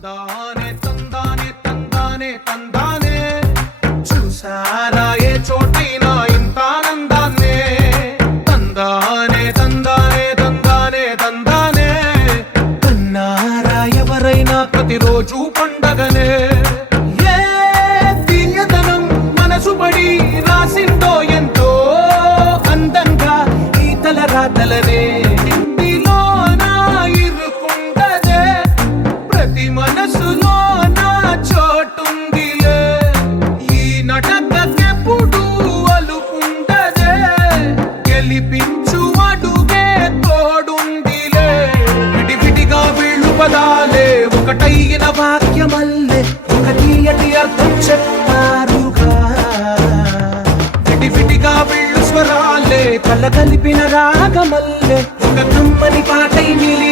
తందానే తందానే తందానే తందానే చూసారా ఏ చోటైనా ఇంత ఆనందాన్నే తందానే తందానే తందానే తందానే కన్నారా ఎవరైనా ప్రతిరోజు పండగనే ఏ తీయదనం మనసు పడి రాసిందో ఎంతో అందంగా ఈ తల రాతలనే మనసులో నా చోటుందిలే ఈ నటకెప్పుడు అలుకుండదే గెలిపించు అడుగే తోడుందిలే విడివిడిగా వీళ్ళు పదాలే ఒకటైన వాక్యమల్లే ఒక తీయటి అర్థం చెప్పారుగా విడివిడిగా వీళ్ళు స్వరాలే కల కలిపిన రాగమల్లే ఒక కమ్మని పాటై మిలి